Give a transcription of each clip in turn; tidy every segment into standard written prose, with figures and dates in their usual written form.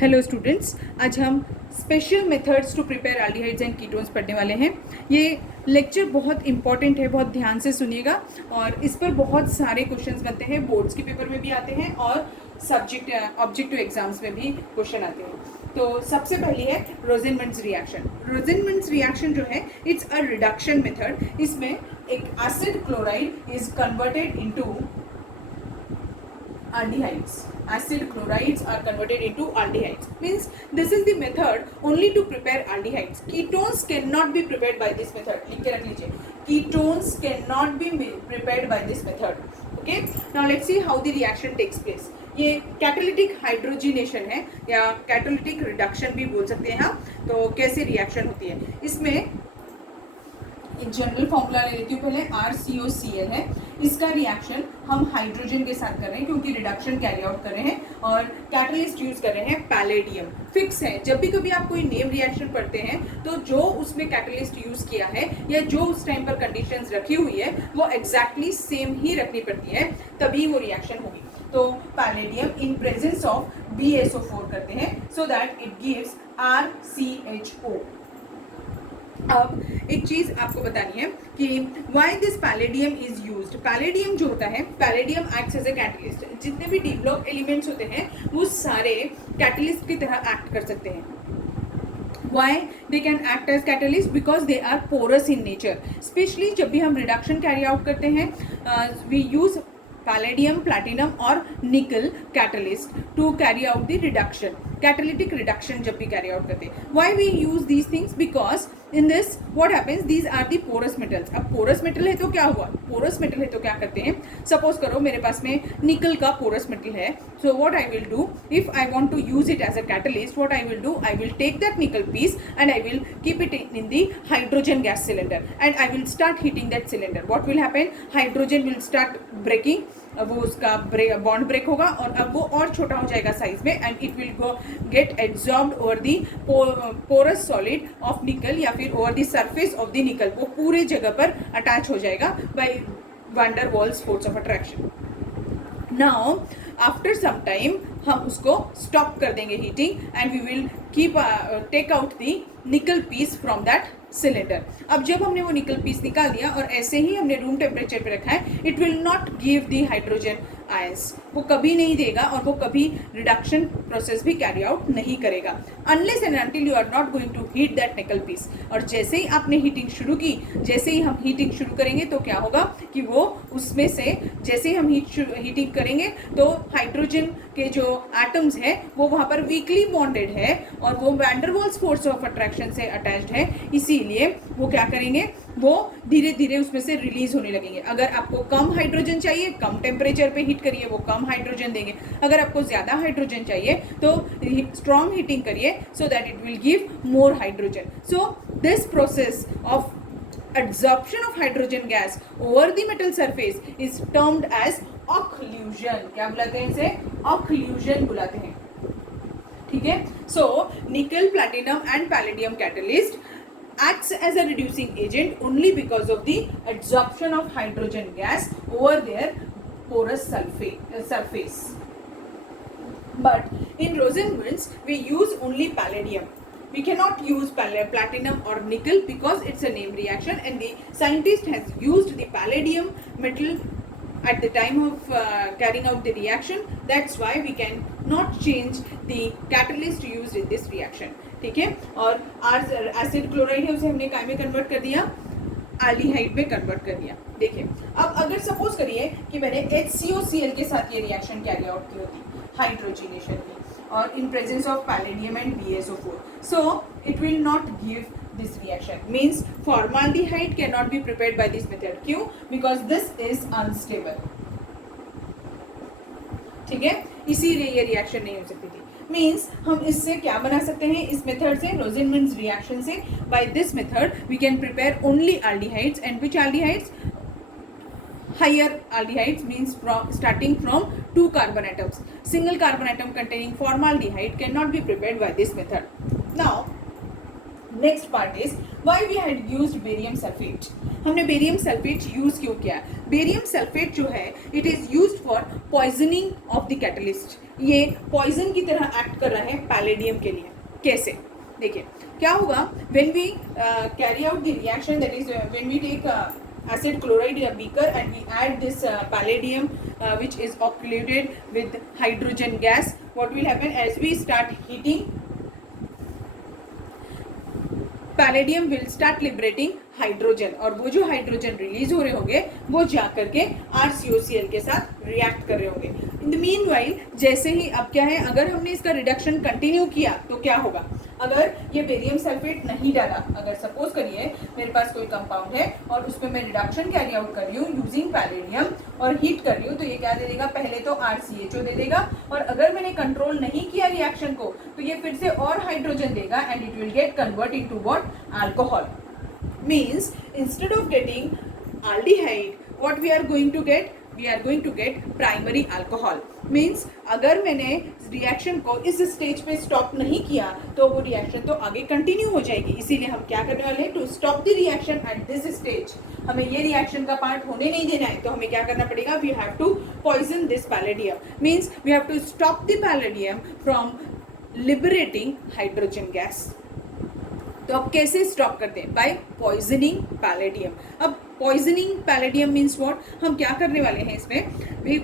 Hello students, आज हम special methods to prepare aldehydes and ketones पढ़ने वाले हैं। ये लेक्चर बहुत इंपॉर्टेंट है, बहुत ध्यान से सुनिएगा और इस पर बहुत सारे क्वेश्चंस बनते हैं। बोर्ड्स के पेपर में भी आते हैं और सब्जेक्ट ऑब्जेक्टिव एग्जाम्स में भी क्वेश्चन आते हैं। तो सबसे पहली है रोजेनमंड्स रिएक्शन। रोजेनमंड्स रिएक्शन जो है इट्स अ रिडक्शन मेथड। इसमें एक acid chloride is converted into aldehydes. Acid chlorides are converted into aldehydes. Means this is the method only to prepare aldehydes. Ketones cannot be prepared by this method. लिख के रख लीजिए. Ketones cannot be prepared by this method. Okay. Now let's see how the reaction takes place. ये catalytic hydrogenation है या catalytic reduction भी बोल सकते हैं हम। तो कैसे रिएक्शन होती है, इसमें एक जनरल फॉर्मूला ले लेती हूँ पहले। RCOCl है, इसका रिएक्शन हम हाइड्रोजन के साथ कर रहे हैं क्योंकि रिडक्शन कैरी आउट कर रहे हैं और कैटलिस्ट यूज कर रहे हैं पैलेडियम। फिक्स है, जब भी कभी आप कोई नेम रिएक्शन पढ़ते हैं तो जो उसमें कैटलिस्ट यूज किया है या जो उस टाइम पर कंडीशंस रखी हुई है वो एग्जैक्टली सेम ही रखनी पड़ती है, तभी वो रिएक्शन होगी। तो palladium in presence of BSO4 करते हैं so that it gives RCHO। अब एक चीज आपको बतानी है कि why this palladium is used. Palladium जो होता है, palladium acts as a catalyst. जितने भी डी ब्लॉक एलिमेंट्स होते हैं वो सारे कैटलिस्ट की तरह एक्ट कर सकते हैं। Why they can act as catalyst? Because they are porous in nature. Especially जब भी हम रिडक्शन कैरी आउट करते हैं, we use पैलेडियम, प्लैटिनम और nickel catalyst to carry out the reduction, catalytic reduction जब भी कैरी आउट करते हैं। Why we use these things? Because in this what happens, these are the porous metals. अब porous metal है तो क्या हुआ, पोरस मेटल है तो क्या करते हैं, सपोज करो मेरे पास में निकल का पोरस मेटल है। So what I will do, if I want to use it as a catalyst, what I will do, I will take that nickel piece and I will keep it in the hydrogen gas cylinder and I will start heating that cylinder. What will happen, hydrogen will start breaking, वो उसका bond break होगा और अब वो और छोटा हो जाएगा साइज में and it will go get absorbed over the porous solid of nickel या फिर over the surface of the nickel. वो पूरे जगह पर अटैच हो जाएगा by van der Waals force of attraction. Now after some time हम उसको स्टॉप कर देंगे heating and we will keep take out the nickel piece from that cylinder. अब जब हमने वो निकल पीस निकाल दिया और ऐसे ही हमने रूम टेम्परेचर पे रखा है, it will not give the hydrogen ions. वो कभी नहीं देगा और वो कभी रिडक्शन प्रोसेस भी कैरी आउट नहीं करेगा unless and until you are not going to heat that nickel piece. और जैसे ही आपने हीटिंग शुरू की, जैसे ही हम हीटिंग शुरू करेंगे तो क्या होगा कि वो उसमें से जैसे ही हम हीटिंग करेंगे तो हाइड्रोजन के जो एटम्स है वो वहाँ पर वीकली बॉन्डेड है और वो van der Waals force of attraction से अटैच्ड है, इसीलिए वो क्या करेंगे, वो धीरे धीरे उसमें से रिलीज होने लगेंगे। अगर आपको कम हाइड्रोजन चाहिए, कम टेम्परेचर पे हीट करिए, वो कम हाइड्रोजन देंगे। अगर आपको ज़्यादा हाइड्रोजन चाहिए तो स्ट्रॉन्ग हीटिंग करिए सो that it will give more hydrogen. So this process of adsorption of hydrogen gas over the metal surface is termed as occlusion। क्या बुलाते हैं इसे? occlusion बुलाते हैं, ठीक है। सो निकल, platinum and palladium catalyst acts as a reducing agent only because of the adsorption of hydrogen gas over their porous surface. But in Rosenmund's we use only palladium. We cannot use platinum or nickel because it's a name reaction and the scientist has used the palladium metal at the time of carrying out the reaction. That's why we can not change the catalyst used in this reaction, ठीक है। और acid chloride है उसे हमने काय में convert कर दिया, एल्डिहाइड में कन्वर्ट कर दिया। देखिए अब अगर सपोज करिए कि मैंने HCOCl के साथ ये रिएक्शन कैरी आउट की होती, हाइड्रोजिनेशन की, और इन presence of palladium and BSO4, so it will not give this reaction. Means formaldehyde cannot be prepared by this method. क्यों? Because this is unstable, ठीक है, इसीलिए ये रिएक्शन नहीं हो सकती थी। मीन्स हम इससे क्या बना सकते हैं, इस मेथड से, रोजेनमंड्स रिएक्शन से, by this method we can prepare only aldehydes and which aldehydes, higher aldehydes, means starting from 2 carbon atoms. Single carbon atom containing formaldehyde cannot be prepared by this method. Now next part is why we had used barium sulfate. हमने barium sulphate use क्यों किया? Barium sulphate जो है it is used for poisoning of the catalyst. ये poison की तरह act कर रहा है पैलेडियम के लिए। कैसे? देखिए क्या होगा, when we carry out the reaction, that is when we take acid chloride in a beaker and we add this palladium which is occluded with hydrogen gas, what will happen as we start heating, palladium will start liberating hydrogen, और वो जो hydrogen release हो रहे होंगे वो जा करके RCOCl के साथ रिएक्ट कर रहे होंगे। इन द मीन वाइल जैसे ही अब क्या है, अगर हमने इसका रिडक्शन कंटिन्यू किया तो क्या होगा, अगर ये बेरियम सल्फेट नहीं डाला, अगर सपोज करिए मेरे पास कोई कंपाउंड है और उसमें मैं रिडक्शन कैरी आउट कर रही हूँ यूजिंग पैलेडियम और हीट कर रही हूँ, तो ये क्या दे देगा, पहले तो RCHO दे देगा, और अगर मैंने कंट्रोल नहीं किया रिएक्शन को तो ये फिर से और हाइड्रोजन देगा and it will get convert into what, alcohol. Means instead of getting aldehyde what we are going to get, we are going to get primary alcohol। Means अगर मैंने रिएक्शन को इस स्टेज पे स्टॉप नहीं किया तो वो रिएक्शन तो आगे कंटिन्यू हो जाएगी। इसीलिए हम क्या करने वाले हैं, to stop the reaction at this stage, हमें ये रिएक्शन का पार्ट होने नहीं देना है, तो हमें क्या करना पड़ेगा, we have to poison this palladium. Means we have to stop the palladium from liberating hydrogen gas. तो अब कैसे स्टॉप करते हैं, बाय पॉइजनिंग पैलेडियम। अब पॉइजनिंग पैलेडियम मीन्स व्हाट, हम क्या करने वाले हैं इसमें,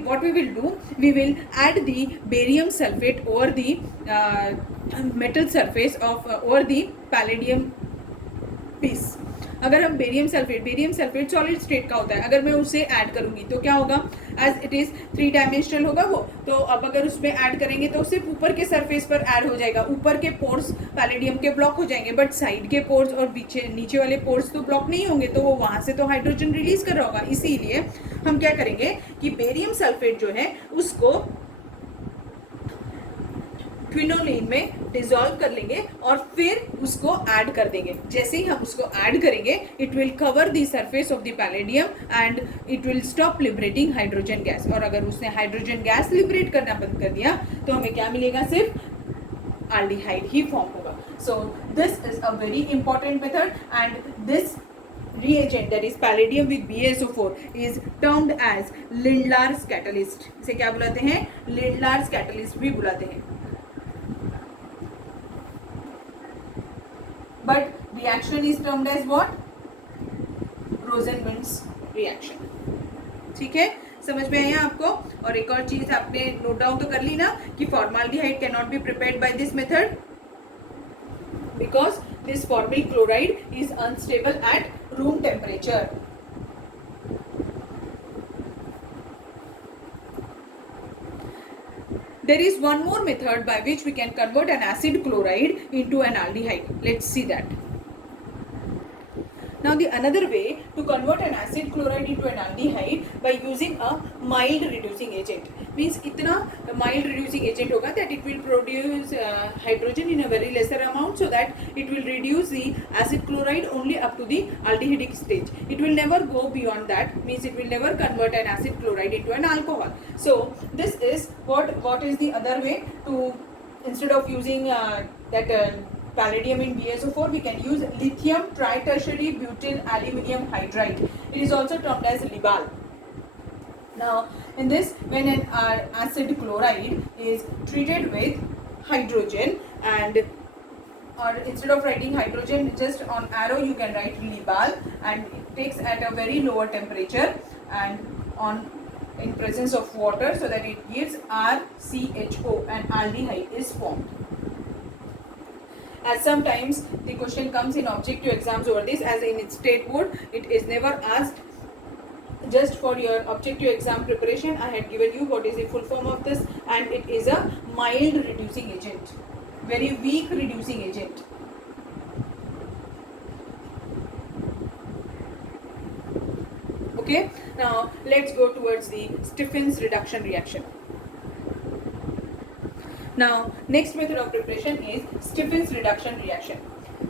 what we will do, we will add the barium sulphate over the metal surface of over the palladium piece. अगर हम बेरियम सल्फेट सॉलिड स्टेट का होता है, अगर मैं उसे ऐड करूंगी तो क्या होगा, एज इट इज 3 डायमेंशनल होगा वो, तो अब अगर उसमें ऐड करेंगे तो सिर्फ ऊपर के सरफेस पर ऐड हो जाएगा, ऊपर के पोर्स पैलेडियम के ब्लॉक हो जाएंगे, बट साइड के पोर्स और नीचे वाले पोर्स तो ब्लॉक नहीं होंगे, तो वो वहां से तो हाइड्रोजन रिलीज कर रहा होगा। इसीलिए हम क्या करेंगे कि बेरियम सल्फेट जो है उसको क्विनोलिन में डिसॉल्व कर लेंगे और फिर उसको ऐड कर देंगे। जैसे ही हम उसको ऐड करेंगे it will cover the surface of the palladium and it will stop liberating hydrogen gas. और अगर उसने हाइड्रोजन गैस लिबरेट करना बंद कर दिया तो हमें क्या मिलेगा, सिर्फ एल्डिहाइड ही फॉर्म होगा। So this is a very important method and this reagent, that is palladium with BaSO4, is termed as Lindlar's catalyst। इसे क्या बुलाते हैं, Lindlar's catalyst भी बुलाते हैं। But reaction is termed as what, Rosenmund's reaction। ठीक है, समझ में आया आपको? और एक और चीज आपने नोट डाउन तो कर ली ना कि formaldehyde cannot be prepared by this method because this formyl chloride is unstable at room temperature। There is one more method by which we can convert an acid chloride into an aldehyde। Let's see that। Now the another way to convert an acid chloride into an aldehyde by using a mild reducing agent, means इतना mild reducing agent होगा that it will produce hydrogen in a very lesser amount so that it will reduce the acid chloride only up to the aldehydic stage। It will never go beyond that, means it will never convert an acid chloride into an alcohol। So this is what is the other way to, instead of using that palladium in BaSO4, we can use lithium tritertiary butyl aluminium hydride। It is also termed as Libal। Now in this, when an acid chloride is treated with hydrogen and, or instead of writing hydrogen just on arrow you can write Libal, and it takes at a very lower temperature and on in presence of water so that it gives RCHO and aldehyde is formed। As sometimes the question comes in objective exams over this, as in its state board it is never asked, just for your objective exam preparation I had given you what is the full form of this, and it is a mild reducing agent, very weak reducing agent। Okay, now let's go towards the Stephen's reduction reaction। Now next method of preparation is Stephen's reduction reaction।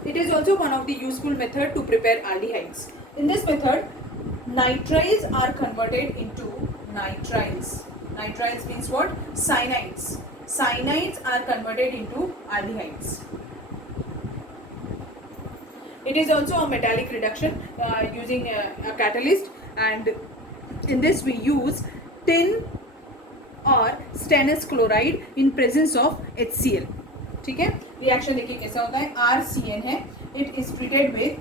It is also one of the useful method to prepare aldehydes। In this method nitriles are converted into nitriles। Nitriles means what, cyanides। Cyanides are converted into aldehydes। It is also a metallic reduction using a catalyst, and in this we use tin or stannous chloride in presence of HCl. ठीक है, reaction देखिए कैसा होता है. RCN है, it is treated with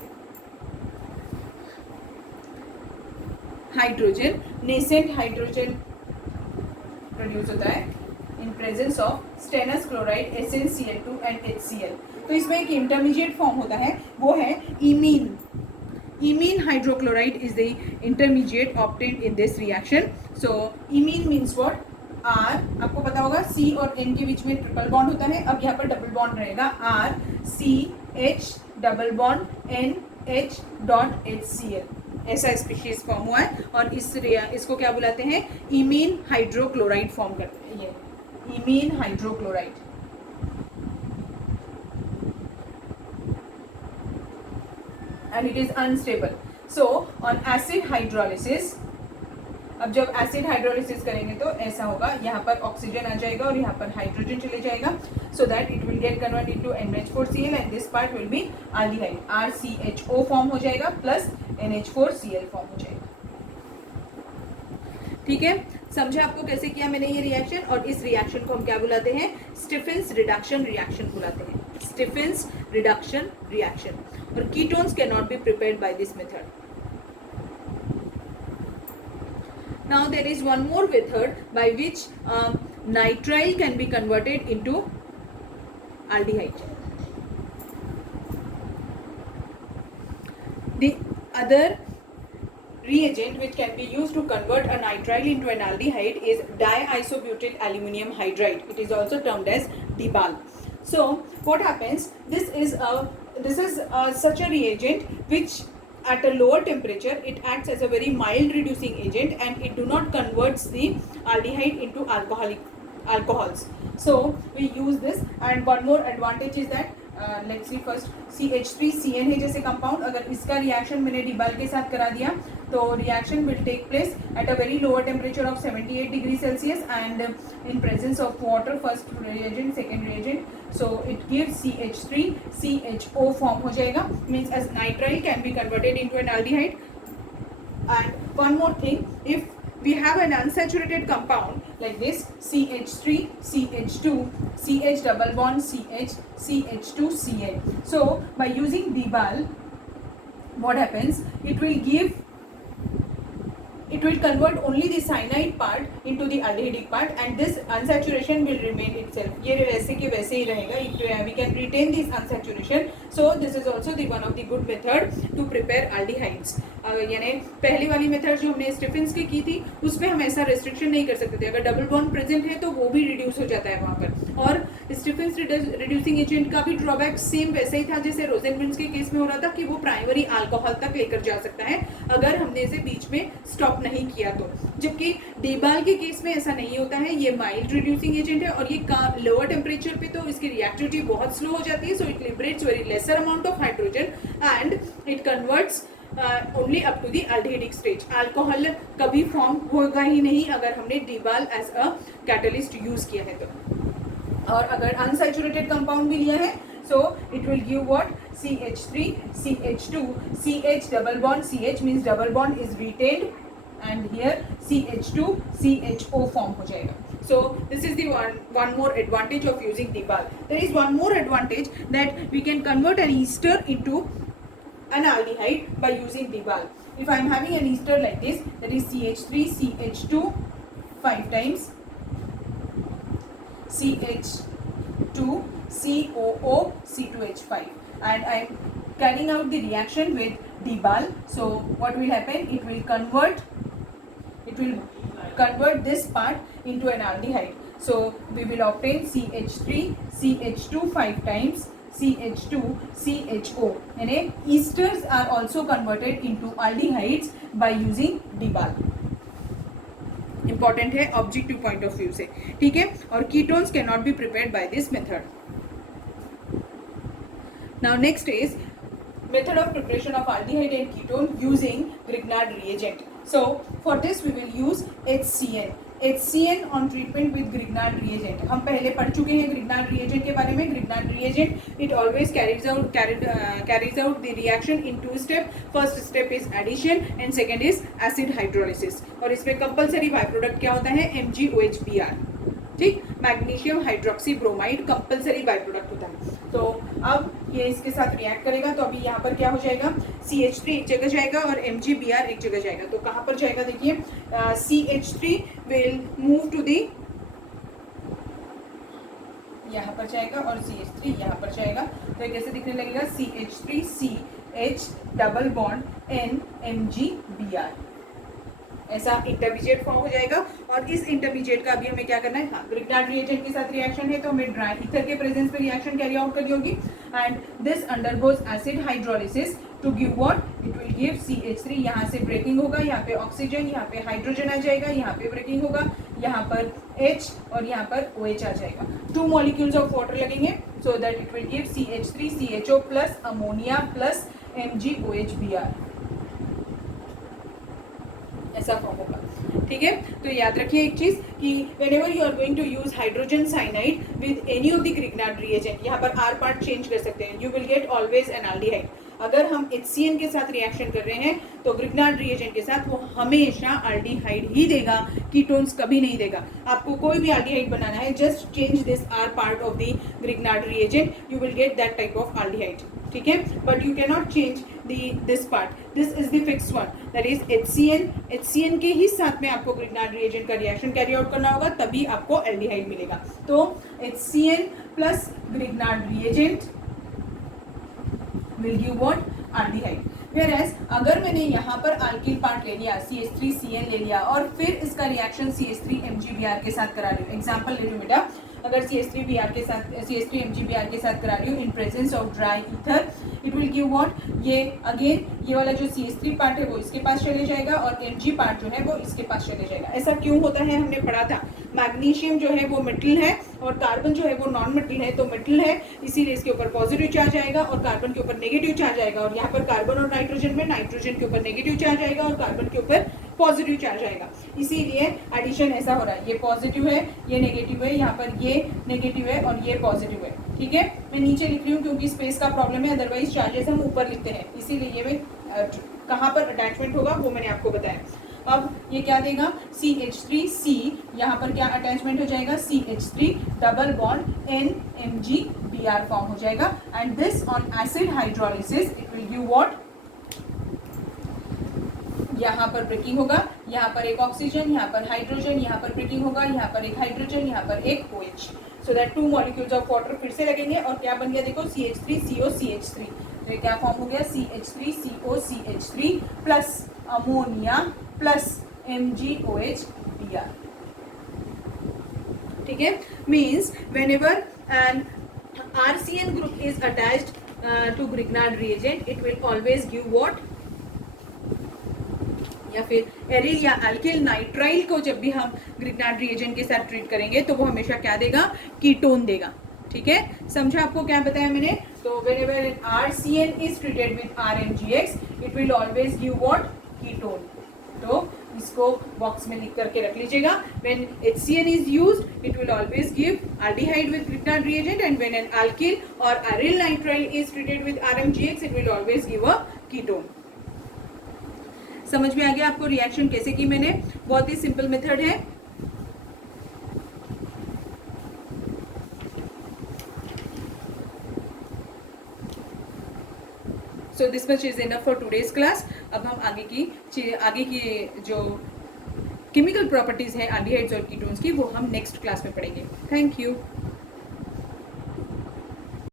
hydrogen, nascent hydrogen produce होता है इन presence of stannous chloride SnCl2 and HCl. तो इसमें एक इंटरमीडिएट फॉर्म होता है, वो है imine. Imine hydrochloride is the intermediate obtained in this reaction. So imine means what? R, आपको पता होगा C और N के बीच में ट्रिपल बॉन्ड होता है. अब यहाँ पर डबल बॉन्ड रहेगा, RCH डबल बॉन्ड NH.HCl. ऐसा स्पीशीज फॉर्म हुआ है और इसको क्या बुलाते हैं? इमीन हाइड्रोक्लोराइड फॉर्म करते हैं. ये imine hydrochloride. And it is unstable. So on acid hydrolysis, अब जब एसिड हाइड्रोलिसिस करेंगे तो ऐसा होगा, यहाँ पर ऑक्सीजन आ जाएगा और यहाँ पर हाइड्रोजन चले जाएगा, सो that it will get convert into NH4Cl and this part will be aldehyde. RCHO form हो जाएगा प्लस NH4Cl फॉर्म हो जाएगा. ठीक है, समझे आपको कैसे किया मैंने ये रिएक्शन? और इस रिएक्शन को हम क्या बुलाते हैं? स्टिफेंस रिडक्शन रिएक्शन बुलाते हैं. स्टिफेंस रिडक्शन रिएक्शन. और ketones can not be prepared by this method. Now there is one more method by which nitrile can be converted into aldehyde. The other reagent which can be used to convert a nitrile into an aldehyde is diisobutyl aluminum hydride. It is also termed as DIBAL. So what happens? This is such a reagent which at a lower temperature it acts as a very mild reducing agent and it do not converts the aldehyde into alcohols. So we use this. And one more advantage is that let's see first, CH3CN है जैसे compound. अगर इसका reaction मैंने डिबाल के साथ करा दिया तो reaction will take place at a very lower temperature of 78 degree Celsius and in presence of water. First reagent, second reagent, so it gives CH3CHO form हो जाएगा. Means as nitrile can be converted into an aldehyde. And one more thing, if we have an unsaturated compound like this, CH3, CH2, CH double bond CH, CH2, Cl. So by using DIBAL, what happens? It will convert only the cyanide part into the aldehydic part and this unsaturation will remain itself. ये वैसे के वैसे ही रहेगा. We can retain this unsaturation. So this is also the one of the good method to prepare aldehydes. यानी पहली वाली method जो हमने स्टिफेंस की थी उसमें हम ऐसा रेस्ट्रिक्शन नहीं कर सकते थे. अगर डबल बॉन्ड प्रेजेंट है तो वो भी रिड्यूस हो जाता है वहाँ पर. और स्टिफेंस रिड्यूसिंग एजेंट का भी ड्रॉबैक सेम वैसे ही था जैसे रोजेनविंस के केस में हो रहा था कि वो प्राइमरी अल्कोहल तक लेकर जा सकता है अगर हमने इसे बीच में स्टॉप नहीं किया तो. जबकि डिबाल के केस में ऐसा नहीं होता है. ये माइल्ड रिड्यूसिंग एजेंट है और ये लोअर टेम्परेचर पे तो इसकी रिएक्टिविटी बहुत स्लो हो जाती है. So it liberates very lesser amount of hydrogen and it converts only up to the aldehydic stage. Alcohol कभी फॉर्म होगा ही नहीं अगर हमने DIBAL as a catalyst use किया है तो. और अगर अनसैचुरेटेड कंपाउंड भी लिया है so it will give what? CH3 CH2 CH double bond CH means double bond is retained and here CH2 CHO form हो जाएगा. So this is the one more advantage of using DIBAL. There is one more advantage that we can convert an ester into an aldehyde by using DIBAL. If I am having an ester like this, that is CH3 CH2 5 times CH2 COO C2H5 and I am carrying out the reaction with DIBAL. So what will happen? It will convert this part into an aldehyde. So we will obtain CH3 CH2 5 times CH2 CHO. And esters are also converted into aldehydes by using DIBAL. Important है objective point of view से. ठीक है, और ketones can not be prepared by this method. Now next is method of preparation of aldehyde and ketone using Grignard reagent. So for this we will use HCN. HCN on treatment with Grignard reagent, हम पहले पढ़ चुके हैं Grignard reagent के बारे में. Grignard reagent it always carries out the reaction in 2 step. First step is addition and second is acid hydrolysis. और इसमें कंपल्सरी बाय प्रोडक्ट क्या होता है? MgOH, ठीक, magnesium hydroxy bromide compulsory by product होता है. तो अब ये इसके साथ रिएक्ट करेगा, तो अभी यहाँ पर क्या हो जाएगा? CH3 एक जगह जाएगा और MgBr एक जगह जाएगा. तो कहाँ पर जाएगा? देखिए, CH3 will move to the, यहाँ पर जाएगा और CH3 यहाँ पर जाएगा. तो ये कैसे दिखने लगेगा? CH3 CH double bond N MgBr, ऐसा इंटरमीडिएट फॉर्म हो जाएगा. और इस इंटरमीडिएट का अभी हमें क्या करना है? हाँ, ग्रिग्नार्ड रिएजेंट के साथ रिएक्शन है तो हमें ड्राई ईथर के प्रेजेंस में रिएक्शन कैरी आउट करनी होगी. And this undergoes acid hydrolysis to give what? It will give CH3. यहाँ से ब्रेकिंग होगा, यहाँ पे ऑक्सीजन, यहाँ पे हाइड्रोजन आ जाएगा, यहाँ पे ब्रेकिंग होगा, यहाँ पर H और यहाँ पर OH आ जाएगा. 2 मॉलिक्यूल्स ऑफ वाटर लगेंगे so that it will give CH3 CHO plus ammonia plus MgOH, ऐसा फॉर्म होगा. ठीक है, तो याद रखिए एक चीज कि whenever you are going to use hydrogen cyanide with any of the Grignard reagent, यहाँ पर R पार्ट चेंज कर सकते हैं. You will get always an aldehyde. अगर हम HCN के साथ रिएक्शन कर रहे हैं तो ग्रिग्नार्ड रिएजेंट के साथ वो हमेशा एल्डिहाइड ही देगा, कीटोन्स कभी नहीं देगा. आपको कोई भी एल्डिहाइड बनाना है, just change this R part of the Grignard reagent, you will get that type of aldehyde. ठीक है, but you can not change this part. This is the fix one, that is HCN. HCN के ही साथ में आपको Grignard reagent का reaction carry out करना होगा, तभी आपको एल्डिहाइड मिलेगा. तो HCN plus Grignard reagent will give what? Aldehyde. Whereas अगर मैंने यहाँ पर अल्किल पार्ट ले लिया, CH3CN ले लिया और फिर इसका रिएक्शन CH3MgBr के साथ करा रही हूँ, एग्जाम्पल ले रही हूँ बेटा, अगर CH3Br के साथ CH3MgBr के साथ करा रही हूँ इन presence of dry ether, it will give what? ये अगेन ये वाला जो CH3 पार्ट है वो इसके पास चले जाएगा और Mg पार्ट जो है वो इसके पास चले जाएगा. ऐसा क्यों होता है? हमने पढ़ा था, मैग्नीशियम जो है वो मेटल है और कार्बन जो है वो नॉन मेटल है. तो मेटल है इसीलिए इसके ऊपर पॉजिटिव चार्ज आएगा और कार्बन के ऊपर नेगेटिव चार्ज आएगा. और यहाँ पर कार्बन और नाइट्रोजन में नाइट्रोजन के ऊपर नेगेटिव चार्ज आएगा और कार्बन के ऊपर पॉजिटिव चार्ज आएगा. इसीलिए एडिशन ऐसा हो रहा है. ये पॉजिटिव है, ये नेगेटिव है, यहाँ पर ये नेगेटिव है और ये पॉजिटिव है. ठीक है, मैं नीचे लिख रही हूँ क्योंकि स्पेस का प्रॉब्लम है, अदरवाइज चार्जेस हम ऊपर लिखते हैं. इसीलिए ये मैं कहाँ पर अटैचमेंट होगा वो मैंने आपको बताया. अब ये क्या देगा? CH3C, यहाँ पर क्या अटैचमेंट हो जाएगा? CH3 double bond N MgBr form हो जाएगा. And this on acid hydrolysis it will give what? यहाँ पर ब्रेकिंग होगा, यहाँ पर एक ऑक्सीजन, यहाँ पर हाइड्रोजन, यहाँ पर ब्रेकिंग होगा, यहाँ पर एक हाइड्रोजन, यहाँ पर एक OH. So that 2 molecules of water फिर से लगेंगे और क्या बन गया? देखो, CH3CO CH3. तो ये क्या फॉर्म हो गया? CH3CO CH3 plus ammonia plus MgOH. ठीक है, means whenever an RCN group is attached to Grignard reagent, it will always give what? या फिर एरिल या अल्किल नाइट्राइल को जब भी हम ग्रिग्नार्ड रिएजेंट के साथ ट्रीट करेंगे तो वो हमेशा क्या देगा? कीटोन देगा. ठीक है, समझा आपको क्या बताया मैंने? तो whenever RCN is treated with RMGX, it will always give what? Ketone. तो इसको बॉक्स में लिख करके रख लीजिएगा. When HCN is used, it will always give aldehyde with Grignard reagent, and when an alkyl or aryl nitrile is treated with RMGX, it will always give a ketone. समझ में आ गया आपको रिएक्शन कैसे की मैंने? बहुत ही सिंपल मेथड है. So this much is enough for today's class. अब हम आगे की जो केमिकल प्रॉपर्टीज है एल्डिहाइड्स और कीटोन्स की वो हम नेक्स्ट क्लास में पढ़ेंगे. Thank you.